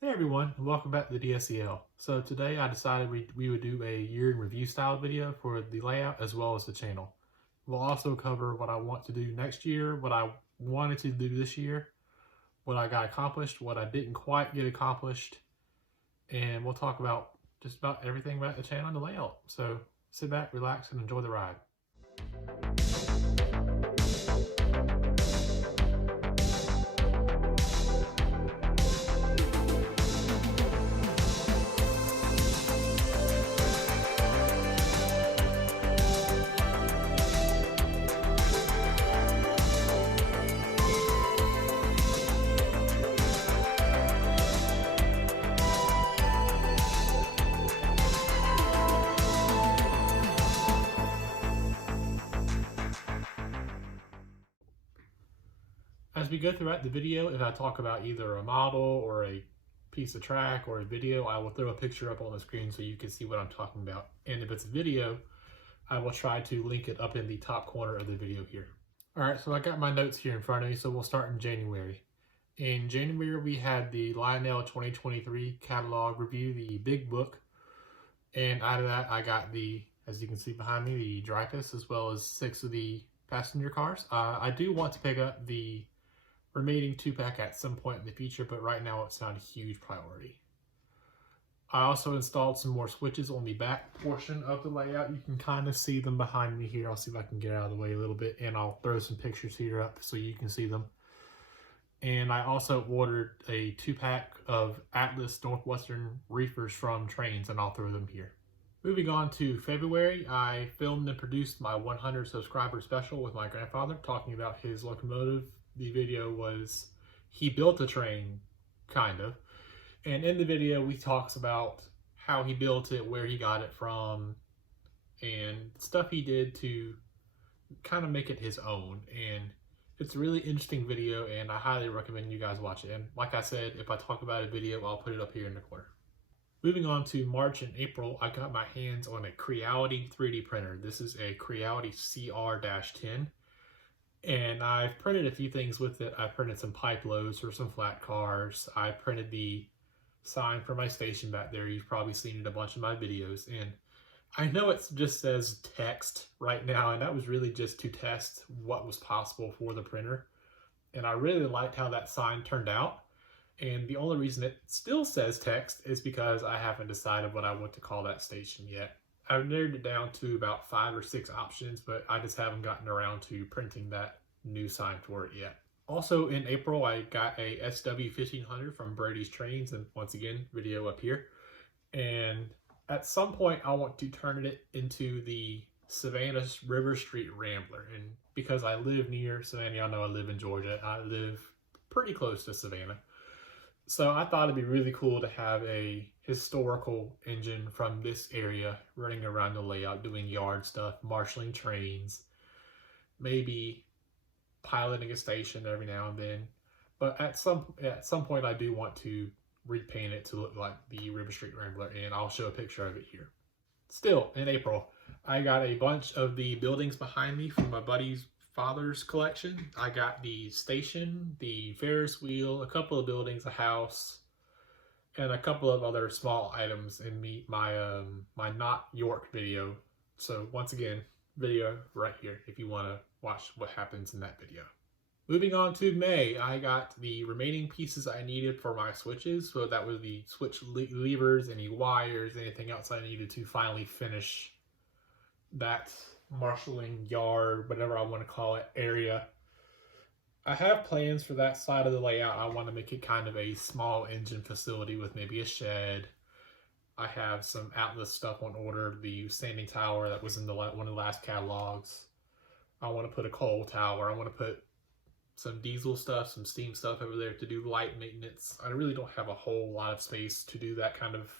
Hey everyone, and welcome back to the DSCL. So today I decided we would do a year in review style video for the layout as well as the channel. We'll also cover what I want to do next year, what I wanted to do this year, what I got accomplished, what I didn't quite get accomplished, and we'll talk about just about everything about the channel and the layout. So sit back, relax, and enjoy the ride. As we go throughout the video, if I talk about either a model or a piece of track or a video, I will throw a picture up on the screen so you can see what I'm talking about. And if it's a video, I will try to link it up in the top corner of the video here. All right, so I got my notes here in front of me, so we'll start in January. In January, we had the Lionel 2023 catalog review, the big book. And out of that, I got the, as you can see behind me, the Dreyfus, as well as 6 of the passenger cars. I do want to pick up the remaining 2-pack at some point in the future, but right now it's not a huge priority. I also installed some more switches on the back portion of the layout. You can kind of see them behind me here. I'll see if I can get out of the way a little bit, and I'll throw some pictures here up so you can see them. And I also ordered a 2-pack of Atlas Northwestern reefers from Trains, and I'll throw them here. Moving on to February, I filmed and produced my 100 subscriber special with my grandfather, talking about his locomotive. The video was, he built a train, kind of. And in the video, we talks about how he built it, where he got it from, and stuff he did to kind of make it his own. And it's a really interesting video, and I highly recommend you guys watch it. And like I said, if I talk about a video, I'll put it up here in the corner. Moving on to March and April, I got my hands on a Creality 3D printer. This is a Creality CR-10. And I've printed a few things with it. I printed some pipe loads for some flat cars. I printed the sign for my station back there. You've probably seen it in a bunch of my videos. And I know it just says text right now, and that was really just to test what was possible for the printer. And I really liked how that sign turned out. And the only reason it still says text is because I haven't decided what I want to call that station yet. I've narrowed it down to about 5 or 6 options, but I just haven't gotten around to printing that new sign for it yet. Also in April, I got a SW1500 from Brady's Trains, and once again, video up here. And at some point, I want to turn it into the Savannah River Street Rambler. And because I live near Savannah, y'all know I live in Georgia, I live pretty close to Savannah. So I thought it'd be really cool to have a historical engine from this area running around the layout, doing yard stuff, marshaling trains, maybe piloting a station every now and then. But at some point, I do want to repaint it to look like the River Street Rambler, and I'll show a picture of it here. Still, in April, I got a bunch of the buildings behind me from my buddy's father's collection. I got the station, the Ferris wheel, a couple of buildings, a house, and a couple of other small items in my Not York video. So once again, video right here if you want to watch what happens in that video. Moving on to May, I got the remaining pieces I needed for my switches. So that was the switch levers, any wires, anything else I needed to finally finish that marshalling yard, whatever I want to call it, area. I have plans for that side of the layout. I want to make it kind of a small engine facility with maybe a shed. I have some Atlas stuff on order, the standing tower that was in one of the last catalogs. I want to put a coal tower. I want to put some diesel stuff, some steam stuff over there to do light maintenance. I really don't have a whole lot of space to do that kind of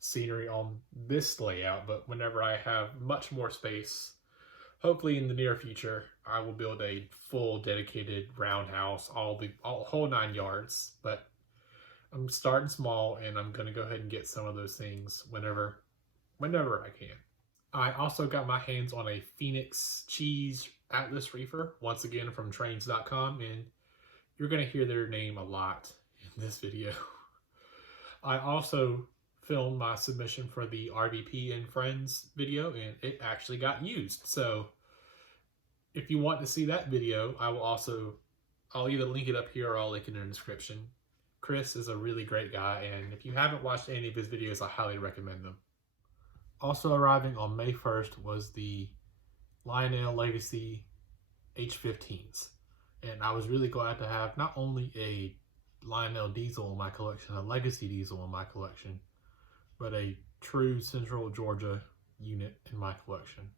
scenery on this layout, but whenever I have much more space, hopefully in the near future, I will build a full dedicated roundhouse, all whole 9 yards. But I'm starting small, and I'm going to go ahead and get some of those things whenever I can. I also got my hands on a Phoenix Cheese Atlas reefer, once again from Trains.com, and you're going to hear their name a lot in this video. I also filmed my submission for the RVP and Friends video, and it actually got used. So if you want to see that video, I'll either link it up here or I'll link it in the description. Chris is a really great guy, and if you haven't watched any of his videos, I highly recommend them. Also arriving on May 1st was the Lionel Legacy H15s. And I was really glad to have not only a Lionel diesel in my collection, a Legacy diesel in my collection, but a true Central Georgia unit in my collection.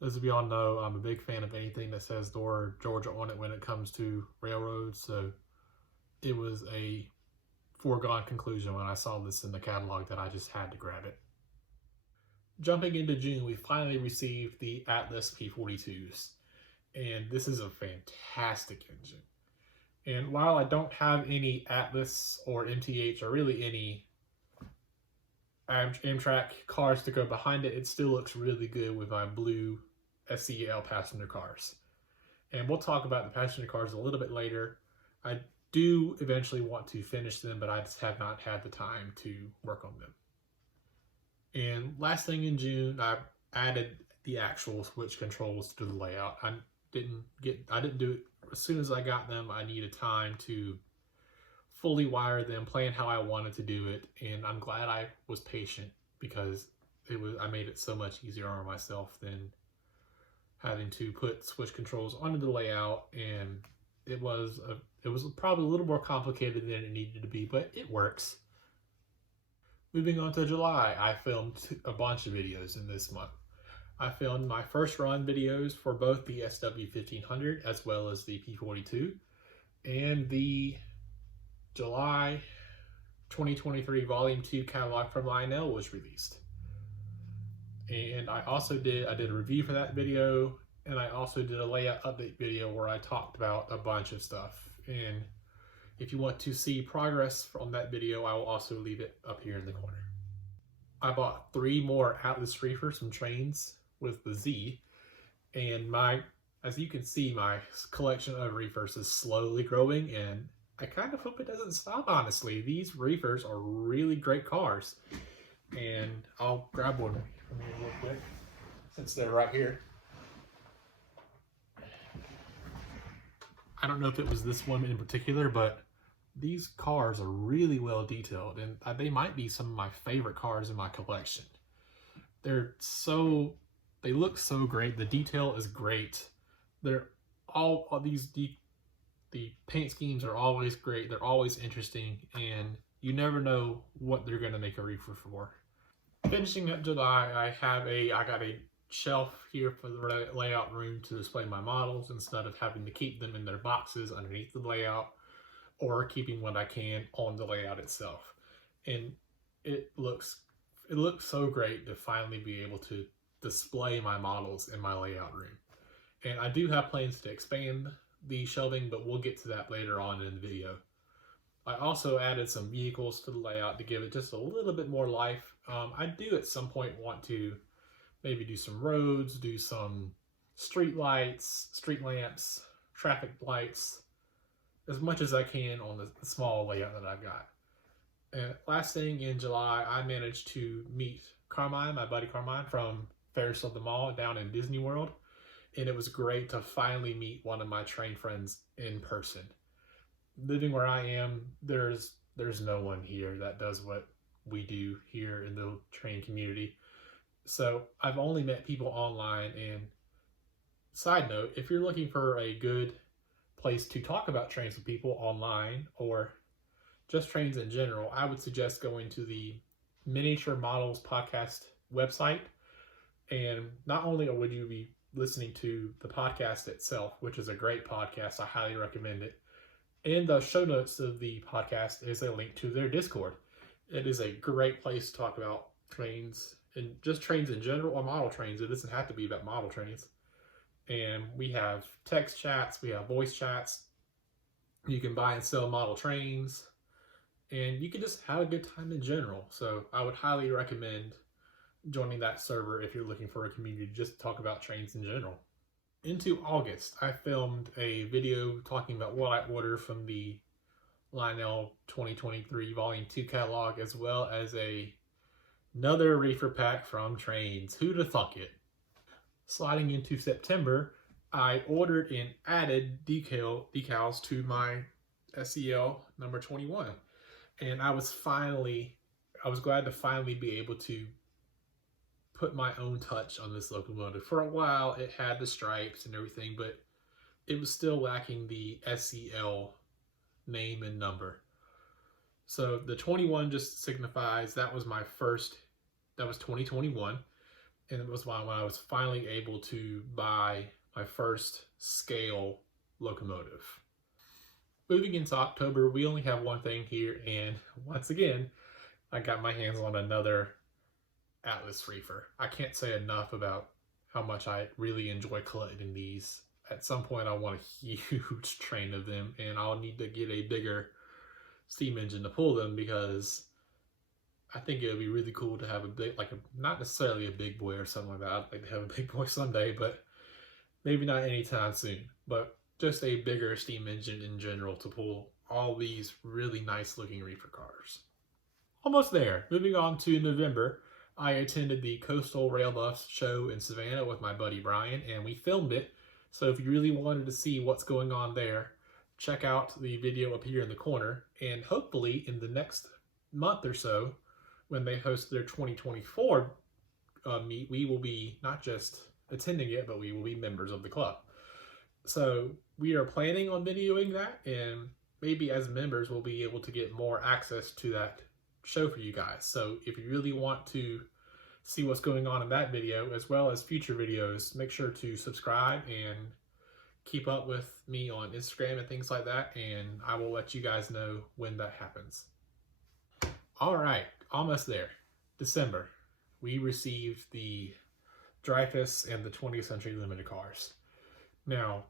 Those of y'all know I'm a big fan of anything that says the word Georgia on it when it comes to railroads, so it was a foregone conclusion when I saw this in the catalog that I just had to grab it. Jumping into June, we finally received the Atlas P42s, and this is a fantastic engine. And while I don't have any Atlas or MTH or really any Amtrak cars to go behind it, it still looks really good with my blue SCL passenger cars. And we'll talk about the passenger cars a little bit later. I do eventually want to finish them, but I just have not had the time to work on them. And last thing in June, I added the actual switch controls to the layout. I didn't do it as soon as I got them. I needed time to fully wire them, plan how I wanted to do it, and I'm glad I was patient because I made it so much easier on myself than having to put switch controls onto the layout, and it was probably a little more complicated than it needed to be, but it works. Moving on to July, I filmed a bunch of videos in this month. I filmed my first run videos for both the SW1500 as well as the P42, and the July 2023 Volume 2 catalog from Lionel was released. And I did a review for that video, and I also did a layout update video where I talked about a bunch of stuff. And if you want to see progress from that video, I will also leave it up here in the corner. I bought 3 more Atlas reefers from Trains with the Z, and as you can see, my collection of reefers is slowly growing, and I kind of hope it doesn't stop, honestly. These reefers are really great cars, and I'll grab one from here real quick since they're right here. I don't know if it was this one in particular, but these cars are really well detailed, and they might be some of my favorite cars in my collection. They look so great. The detail is great. The paint schemes are always great. They're always interesting, and you never know what they're going to make a reefer for. Finishing up July, I got a shelf here for the layout room to display my models instead of having to keep them in their boxes underneath the layout, or keeping what I can on the layout itself. And it looks so great to finally be able to display my models in my layout room. And I do have plans to expand the shelving, but we'll get to that later on in the video. I also added some vehicles to the layout to give it just a little bit more life. I do at some point want to maybe do some roads, do some street lights, street lamps, traffic lights, as much as I can on the small layout that I've got. And last thing in July, I managed to meet Carmine, my buddy Carmine from Ferris of the Mall down in Disney World. And it was great to finally meet one of my train friends in person. Living where I am, there's no one here that does what we do here in the train community. So I've only met people online. And side note, if you're looking for a good place to talk about trains with people online or just trains in general, I would suggest going to the Miniature Models Podcast website. And not only would you be listening to the podcast itself, which is a great podcast, I highly recommend it. In the show notes of the podcast is a link to their Discord. It is a great place to talk about trains, and just trains in general, or model trains. It doesn't have to be about model trains. And we have text chats, we have voice chats. You can buy and sell model trains, and you can just have a good time in general. So I would highly recommend joining that server if you're looking for a community just to talk about trains in general. Into August, I filmed a video talking about what I ordered from the Lionel 2023 Volume 2 catalog, as well as another reefer pack from Trains. Who'da thunk it? Sliding into September, I ordered and added decals to my SEL number 21. And I was glad to finally be able to put my own touch on this locomotive. For a while, it had the stripes and everything, but it was still lacking the SEL name and number. So the 21 just signifies that was 2021, and it was when I was finally able to buy my first scale locomotive. Moving into October, we only have one thing here, and once again, I got my hands on another Atlas reefer. I can't say enough about how much I really enjoy collecting these. At some point, I want a huge train of them, and I'll need to get a bigger steam engine to pull them, because I think it would be really cool to have a big, not necessarily a big boy or something like that. I'd like to have a big boy someday, but maybe not anytime soon. But just a bigger steam engine in general to pull all these really nice looking reefer cars. Almost there. Moving on to November, I attended the Coastal Rail Bus show in Savannah with my buddy Brian, and we filmed it. So if you really wanted to see what's going on there, check out the video up here in the corner. And hopefully in the next month or so, when they host their 2024 meet, we will be not just attending it, but we will be members of the club. So we are planning on videoing that, and maybe as members we'll be able to get more access to that show for you guys. So if you really want to see what's going on in that video, as well as future videos, make sure to subscribe and keep up with me on Instagram and things like that, and I will let you guys know when that happens. All right, almost there. December, we received the Dreyfuss and the 20th Century Limited cars. Now,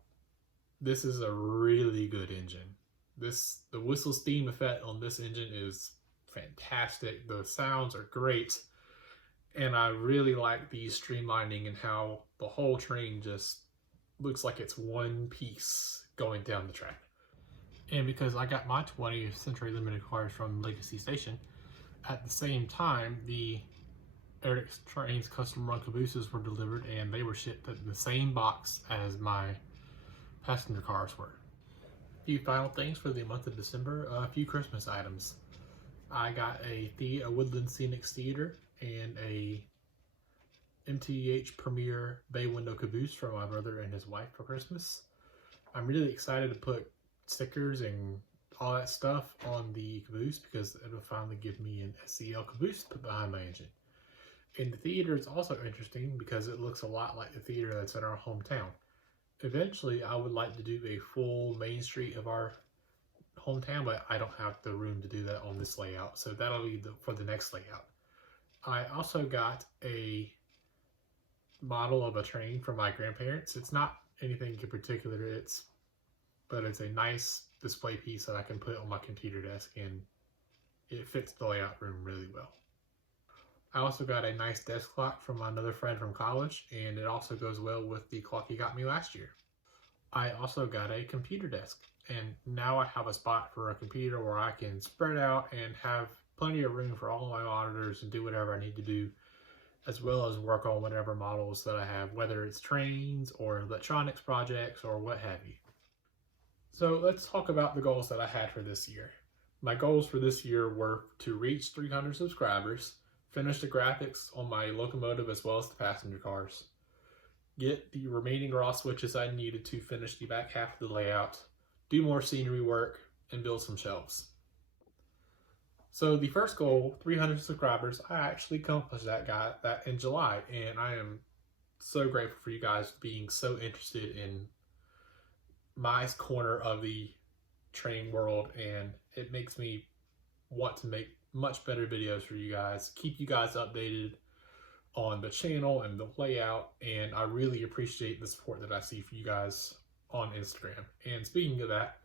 this is a really good engine. The whistle steam effect on this engine is fantastic. The sounds are great, and I really like the streamlining and how the whole train just looks like it's one piece going down the track. And because I got my 20th Century Limited cars from Legacy Station, at the same time the Eric's Trains custom run cabooses were delivered, and they were shipped in the same box as my passenger cars were. A few final things for the month of December, a few Christmas items. I got a Woodland Scenics Theater and a MTH Premier bay window caboose for my brother and his wife for Christmas. I'm really excited to put stickers and all that stuff on the caboose, because it'll finally give me an SEL caboose to put behind my engine. And the theater is also interesting because it looks a lot like the theater that's in our hometown. Eventually, I would like to do a full main street of our hometown, but I don't have the room to do that on this layout, so that'll be for the next layout. I also got a model of a train from my grandparents. It's not anything in particular, but it's a nice display piece that I can put on my computer desk, and it fits the layout room really well. I also got a nice desk clock from another friend from college, and it also goes well with the clock he got me last year. I also got a computer desk, and now I have a spot for a computer where I can spread out and have plenty of room for all of my monitors and do whatever I need to do, as well as work on whatever models that I have, whether it's trains or electronics projects or what have you. So let's talk about the goals that I had for this year. My goals for this year were to reach 300 subscribers, finish the graphics on my locomotive as well as the passenger cars, get the remaining raw switches I needed to finish the back half of the layout, do more scenery work, and build some shelves. So the first goal, 300 subscribers, I actually accomplished that in July, and I am so grateful for you guys being so interested in my corner of the train world, and it makes me want to make much better videos for you guys, keep you guys updated on the channel and the layout, and I really appreciate the support that I see for you guys on Instagram. And speaking of that,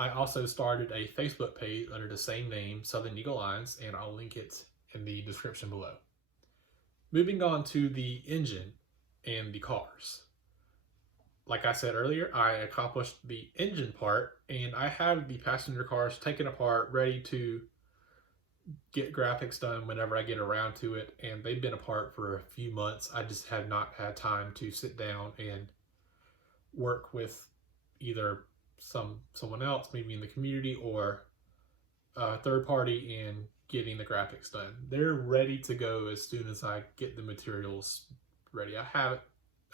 I also started a Facebook page under the same name, Southern Eagle Lines, and I'll link it in the description below. Moving on to the engine and the cars. like I said earlier, I accomplished the engine part, and I have the passenger cars taken apart, ready to get graphics done whenever I get around to it. And they've been apart for a few months. I just have not had time to sit down and work with either someone else, maybe in the community, or a third party, in getting the graphics done. They're ready to go as soon as I get the materials ready. I have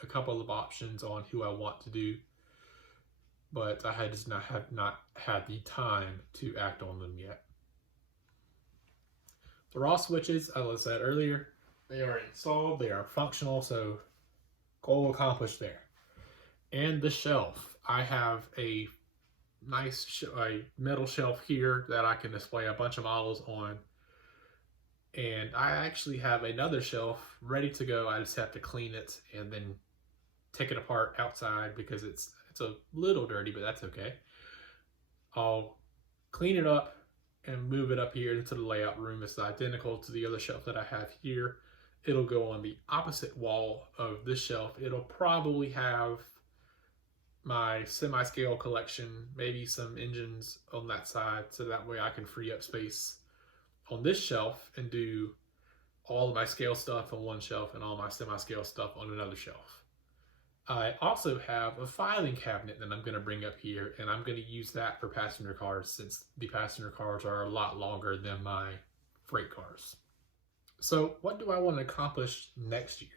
a couple of options on who I want to do, but I just have not had the time to act on them yet. The raw switches, as I said earlier, they are installed, they are functional, so goal accomplished there. And the shelf, I have a nice metal shelf here that I can display a bunch of models on. And I actually have another shelf ready to go. I just have to clean it and then take it apart outside because it's a little dirty, but that's okay. I'll clean it up and move it up here into the layout room. It's identical to the other shelf that I have here. It'll go on the opposite wall of this shelf. It'll probably have my semi-scale collection, maybe some engines on that side, so that way I can free up space on this shelf and do all of my scale stuff on one shelf and all my semi-scale stuff on another shelf. I also have a filing cabinet that I'm going to bring up here, and I'm going to use that for passenger cars since the passenger cars are a lot longer than my freight cars. So what do I want to accomplish next year?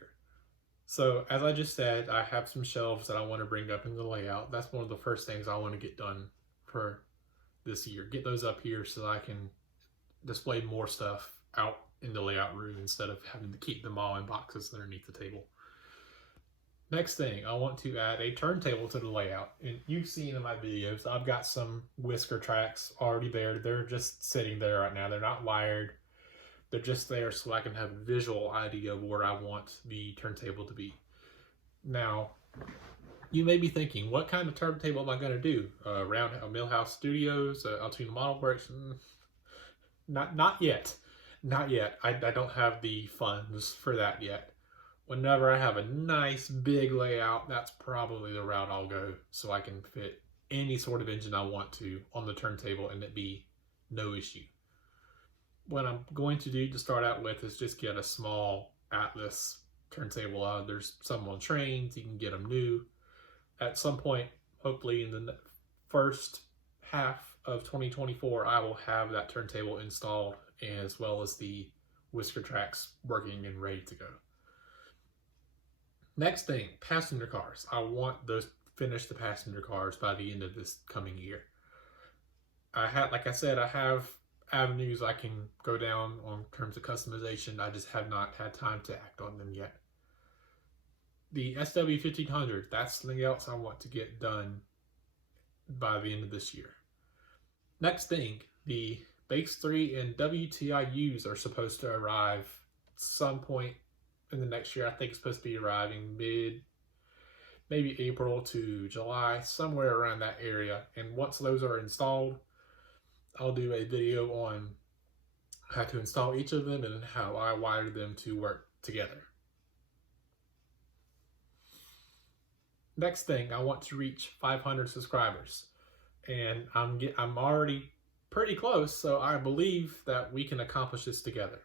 So as I just said, I have some shelves that I want to bring up in the layout. That's one of the first things I want to get done for this year. Get those up here so I can display more stuff out in the layout room instead of having to keep them all in boxes underneath the table. Next thing, I want to add a turntable to the layout. And you've seen in my videos, I've got some whisker tracks already there. They're just sitting there right now. They're not wired. They're just there so I can have a visual idea of where I want the turntable to be. Now, you may be thinking, what kind of turntable am I going to do? Millhouse Studios, Altoona Model Works? Not yet. Not yet. I don't have the funds for that yet. Whenever I have a nice big layout, that's probably the route I'll go, so I can fit any sort of engine I want to on the turntable and it be no issue. What I'm going to do to start out with is just get a small Atlas turntable. There's some on trains, you can get them new. At some point, hopefully in the first half of 2024, I will have that turntable installed, as well as the whisker tracks working and ready to go. Next thing, passenger cars. I want those finish the passenger cars by the end of this coming year. Like I said, I have avenues I can go down on terms of customization. I just have not had time to act on them yet. The SW1500, that's something else I want to get done by the end of this year. Next thing, the Base 3 and WTIUs are supposed to arrive some point in the next year. I think it's supposed to be arriving maybe April to July, somewhere around that area. And once those are installed, I'll do a video on how to install each of them and how I wire them to work together. Next thing, I want to reach 500 subscribers, and I'm already pretty close, so I believe that we can accomplish this together.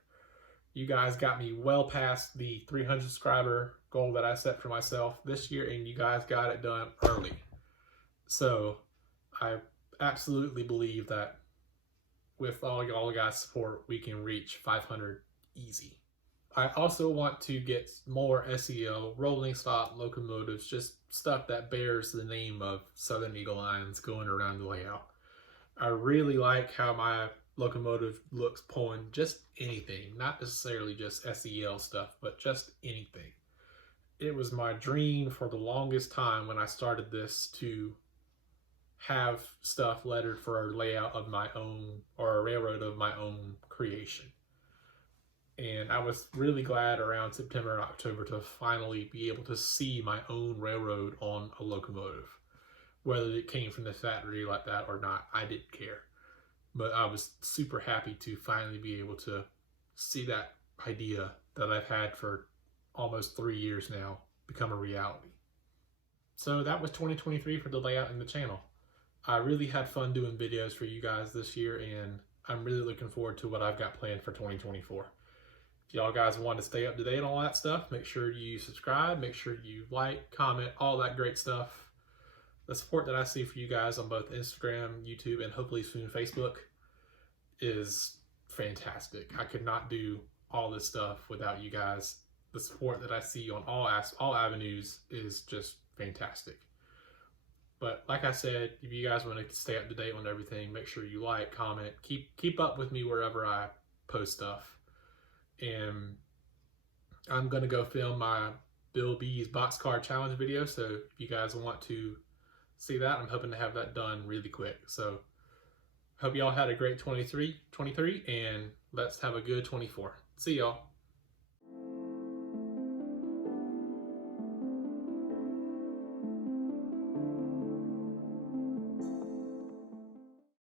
You guys got me well past the 300 subscriber goal that I set for myself this year, and you guys got it done early. So I absolutely believe that with all y'all guys' support, we can reach 500 easy. I also want to get more SEL, rolling stock locomotives, just stuff that bears the name of Southern Eagle Lines going around the layout. I really like how my locomotive looks pulling just anything, not necessarily just SEL stuff, but just anything. It was my dream for the longest time when I started this to have stuff lettered for a layout of my own, or a railroad of my own creation. And I was really glad around September and October to finally be able to see my own railroad on a locomotive. Whether it came from the factory like that or not, I didn't care. But I was super happy to finally be able to see that idea that I've had for almost 3 years now become a reality. So that was 2023 for the layout in the channel. I really had fun doing videos for you guys this year, and I'm really looking forward to what I've got planned for 2024. If y'all guys want to stay up to date on all that stuff, make sure you subscribe, make sure you like, comment, all that great stuff. The support that I see for you guys on both Instagram, YouTube, and hopefully soon Facebook is fantastic. I could not do all this stuff without you guys. The support that I see on all avenues is just fantastic. But like I said, if you guys want to stay up to date on everything, make sure you like, comment, keep up with me wherever I post stuff. And I'm gonna go film my Bill B's box card challenge video. So if you guys want to see that, I'm hoping to have that done really quick. So hope y'all had a great 23, and let's have a good 24. See y'all.